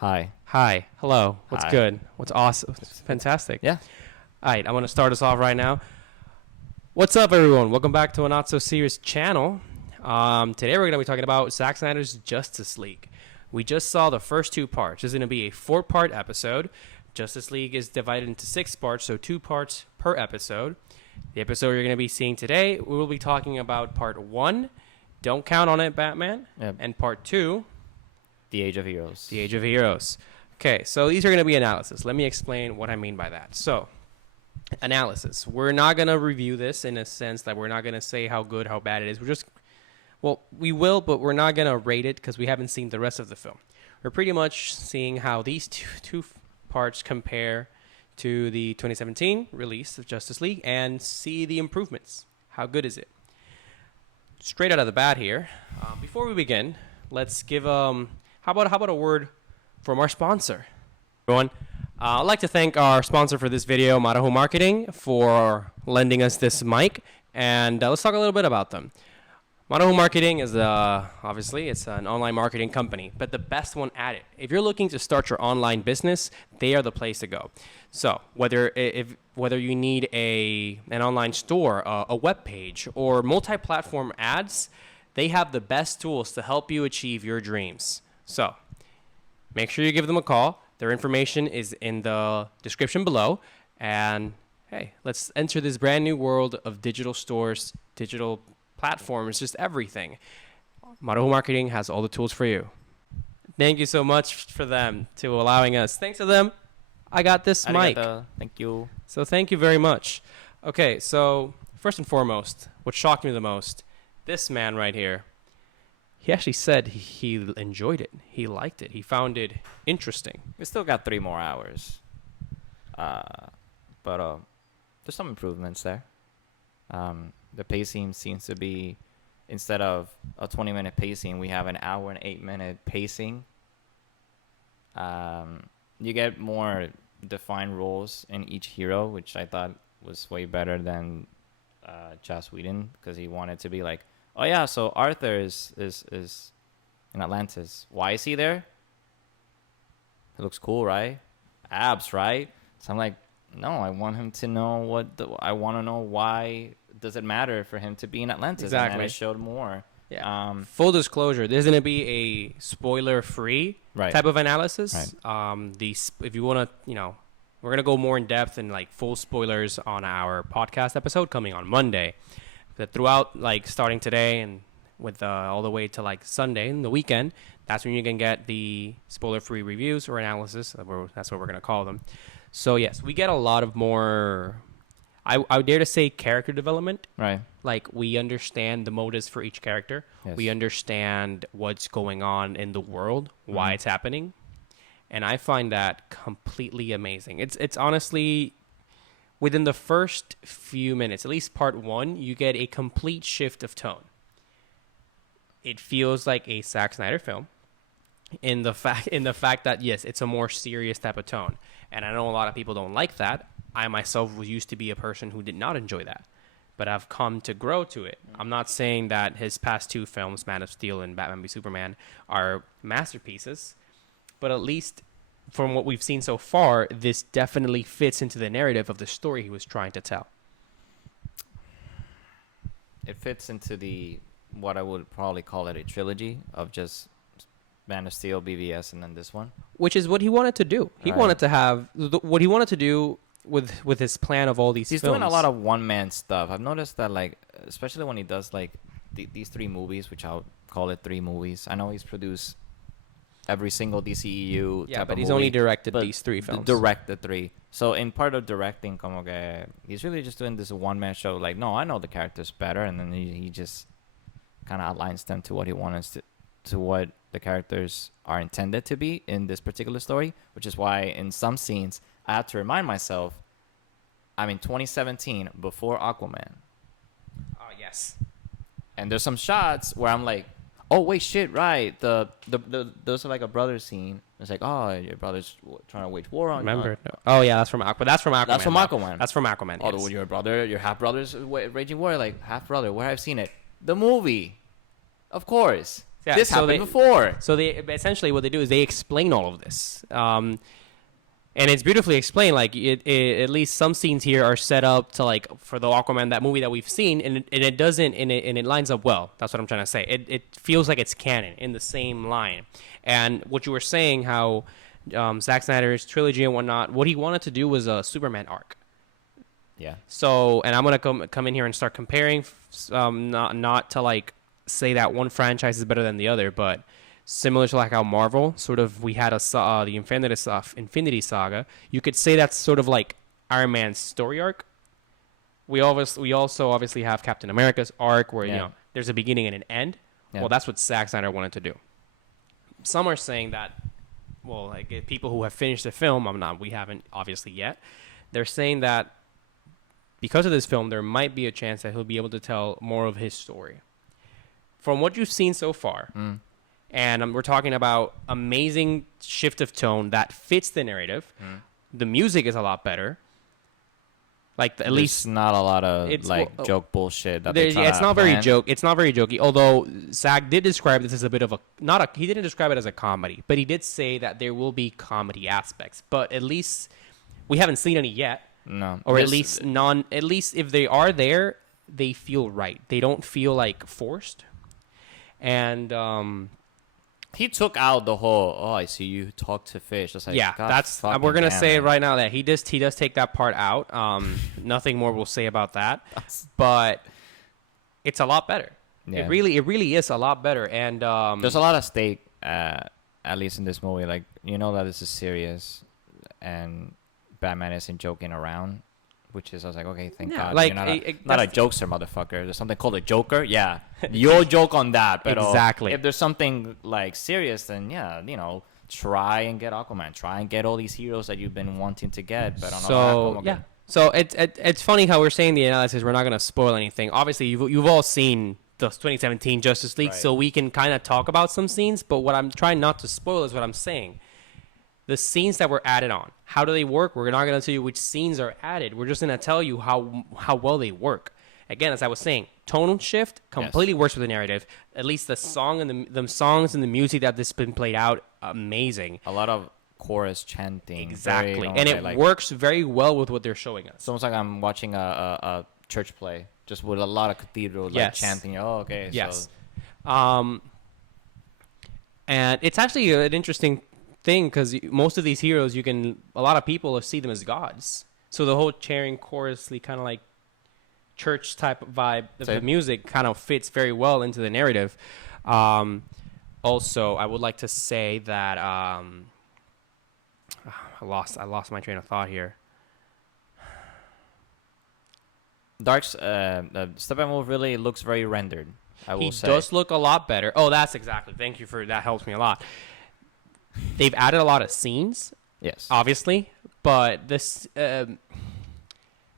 Hi. Hi. Hello. What's Hi. good? What's awesome? It's fantastic. Yeah. All right. I'm going to start us off right now. What's up, everyone? Welcome back to a Not So Serious channel. Today, we're going to be talking about Zack Snyder's Justice League. We just saw the first two parts. This is going to be a 4-part episode. Justice League is divided into 6 parts, so 2 parts per episode. The episode you're going to be seeing today, we will be talking about part 1, Don't Count on It, Batman, Yep. and part 2, The Age of Heroes. The Age of Heroes. Okay, so these are going to be analysis. Let me explain what I mean by that. So, analysis. We're not going to review this in a sense that we're not going to say how good, how bad it is. We're just, well, we will, but we're not going to rate it because we haven't seen the rest of the film. We're pretty much seeing how these two parts compare to the 2017 release of Justice League and see the improvements. How good is it? Straight out of the bat here. Before we begin, let's give how about a word from our sponsor, everyone. I'd like to thank our sponsor for this video, Marahu Marketing, for lending us this mic, and let's talk a little bit about them. Marahu Marketing is obviously it's an online marketing company, but the best one at it. If you're looking to start your online business, they are the place to go. So whether you need an online store, a web page, or multi-platform ads, they have the best tools to help you achieve your dreams. So make sure you give them a call. Their information is in the description below. And hey, let's enter this brand new world of digital stores, digital platforms, just everything. Marahu Marketing has all the tools for you. Thank you so much for them to allowing us. Thanks to them, I got this mic. Thank you. So thank you very much. Okay, so first and foremost, what shocked me the most, this man right here, he actually said he enjoyed it. He liked it. He found it interesting. We still got 3 more hours. But there's some improvements there. The pacing seems to be, instead of a 20-minute pacing, we have an hour and 8-minute pacing. You get more defined roles in each hero, which I thought was way better than Joss Whedon, because he wanted to be like, oh yeah, so Arthur is in Atlantis. Why is he there? It looks cool, right? Abs, right? So I'm like, no, I want him to know I want to know why does it matter for him to be in Atlantis. Exactly. And then it showed more. Yeah. Full disclosure, there's going to be a spoiler-free type of analysis. Right. If you want to, we're going to go more in depth and like full spoilers on our podcast episode coming on Monday. But throughout, like starting today and with all the way to like Sunday and the weekend, that's when you can get the spoiler-free reviews or analysis. That's what we're going to call them. So yes, we get a lot of more, I would dare to say, character development. Right. Like we understand the motives for each character. Yes. We understand what's going on in the world, why it's happening. And I find that completely amazing. It's honestly, within the first few minutes, at least part 1, you get a complete shift of tone. It feels like a Zack Snyder film in the fact that, yes, it's a more serious type of tone. And I know a lot of people don't like that. I myself used to be a person who did not enjoy that, but I've come to grow to it. I'm not saying that his past 2 films, Man of Steel and Batman v Superman, are masterpieces, but at least from what we've seen so far, this definitely fits into the narrative of the story he was trying to tell. It fits into what I would probably call it a trilogy of just Man of Steel, BVS, and then this one. Which is what he wanted to do. He wanted to have what he wanted to do with his plan of all these films. He's doing a lot of one-man stuff. I've noticed that, like, especially when he does like these 3 movies, which I'll call it 3 movies. I know he's produced every single DCEU type but of he's movie, only directed these 3 films. Direct the 3. So in part of directing, como que he's really just doing this one-man show. Like, no, I know the characters better, and then he just kind of outlines them to what he wants to what the characters are intended to be in this particular story, which is why in some scenes I have to remind myself I'm in 2017 before Aquaman. Oh, yes. And there's some shots where I'm like, oh wait, shit, right. Those are like a brother scene. It's like, oh, your brother's trying to wage war on you. Remember? No. Oh yeah, that's from Aquaman. That's from Aquaman. That's from Aquaman. Yes. Oh, your half brother's waging war. Like, half brother. Where have I seen it? The movie. Of course. Yeah, This so happened they, before. So they essentially what they do is they explain all of this, and it's beautifully explained. Like at least some scenes here are set up to like for the Aquaman, that movie that we've seen, and it doesn't, and it lines up well. That's what I'm trying to say. It feels like it's canon in the same line. And what you were saying, how Zack Snyder's trilogy and whatnot, what he wanted to do was a Superman arc. Yeah. So, and I'm gonna come in here and start comparing, not to like say that one franchise is better than the other, but similar to like how Marvel sort of we had the Infinity Saga. You could say that's sort of like Iron Man's story arc. We also obviously have Captain America's arc where Yeah. there's a beginning and an end. Yeah. Well, that's what Zack Snyder wanted to do. Some are saying that, well, like people who have finished the film, we haven't obviously yet. They're saying that because of this film, there might be a chance that he'll be able to tell more of his story. From what you've seen so far, and we're talking about amazing shift of tone that fits the narrative. The music is a lot better. Like at least not a lot of it's- like well, joke bullshit that there- they try yeah, it's to not very plan. It's not very jokey. Although Zack did describe this as a bit of he didn't describe it as a comedy, but he did say that there will be comedy aspects. But at least we haven't seen any yet, No. or at This- least if they are there, they feel right. They don't feel like forced. And he took out the whole, oh, I see you talk to fish. It's like, yeah, God that's fucking we're gonna damn say it. it right now that he does take that part out. Nothing more we'll say about that, but it's a lot better. Yeah. It really is a lot better. And There's a lot of stake, at least in this movie. Like, you know that this is serious, and Batman isn't joking around, which is, I was like, okay, thank Yeah, God. like, You're not a that's- jokester, motherfucker. There's something called a joker. Yeah, you'll joke on that. But Exactly. if there's something like serious, then yeah, try and get Aquaman. Try and get all these heroes that you've been wanting to get. But on so yeah. So it's funny how we're saying the analysis. We're not going to spoil anything. Obviously, you've all seen the 2017 Justice League, Right. so we can kind of talk about some scenes. But what I'm trying not to spoil is what I'm saying. The scenes that were added on, how do they work? We're not going to tell you which scenes are added. We're just going to tell you how well they work. Again, as I was saying, tonal shift completely works with the narrative. At least the song and the songs and the music that this been played out, amazing. a lot of chorus chanting. Exactly, very, and it like, works very well with what they're showing us. It's almost like I'm watching a church play, just with a lot of cathedral like Yes. chanting. Oh, okay. Yes. So, And it's actually an interesting thing because most of these heroes, a lot of people see them as gods. So the whole cheering, chorusly kind of like church type of vibe of the Same. music kind of fits very well into the narrative. Also, I would like to say that I lost my train of thought here. Dark's Steppenwolf really looks very rendered. I will He say. does look a lot better. Oh, that's exactly. Thank you for that. Helps me a lot. They've added a lot of scenes, Yes. obviously, but this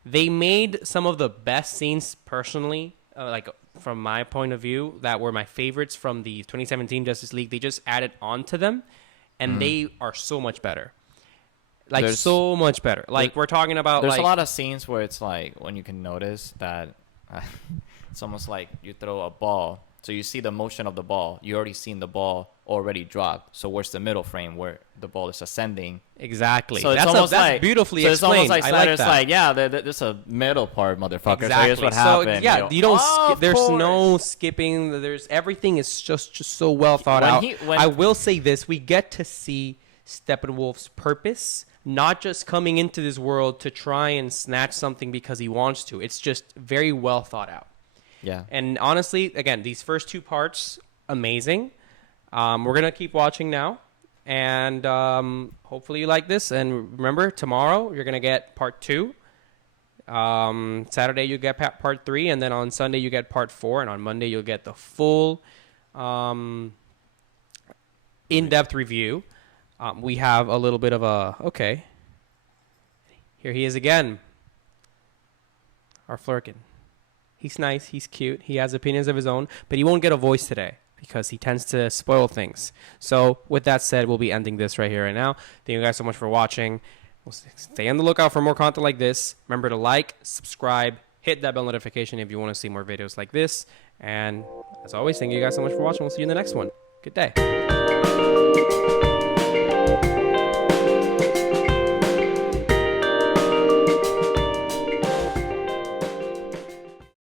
they made some of the best scenes personally, like from my point of view, that were my favorites from the 2017 Justice League. They just added on to them, and they are so much better. Like There's- so much better. Like we're talking about. There's like, a lot of scenes where it's like when you can notice that it's almost like you throw a ball, so you see the motion of the ball. You already seen the ball already drop. So where's the middle frame where the ball is ascending? Exactly. So it's that's almost that's like beautifully so it's explained. almost like I Snyder's like that. like, yeah, there's a middle part, motherfucker. Exactly. So here's what So, happened. yeah, go, you don't. "Oh, of There's no course." skipping. There's everything is just so well thought When out. when- I will say this: we get to see Steppenwolf's purpose, not just coming into this world to try and snatch something because he wants to. It's just very well thought out. Yeah. And honestly, again, these first two parts, amazing. We're gonna keep watching now, and hopefully you like this. And remember, tomorrow you're gonna get part 2. Saturday you get part 3, and then on Sunday you get part 4, and on Monday you'll get the full in-depth review. We have a little bit of a okay. Here he is again, our Flurkin. He's nice. He's cute. He has opinions of his own, but he won't get a voice today because he tends to spoil things. So with that said, we'll be ending this right here right now. Thank you guys so much for watching. We'll stay on the lookout for more content like this. Remember to like, subscribe, hit that bell notification if you want to see more videos like this. And as always, thank you guys so much for watching. We'll see you in the next one. Good day.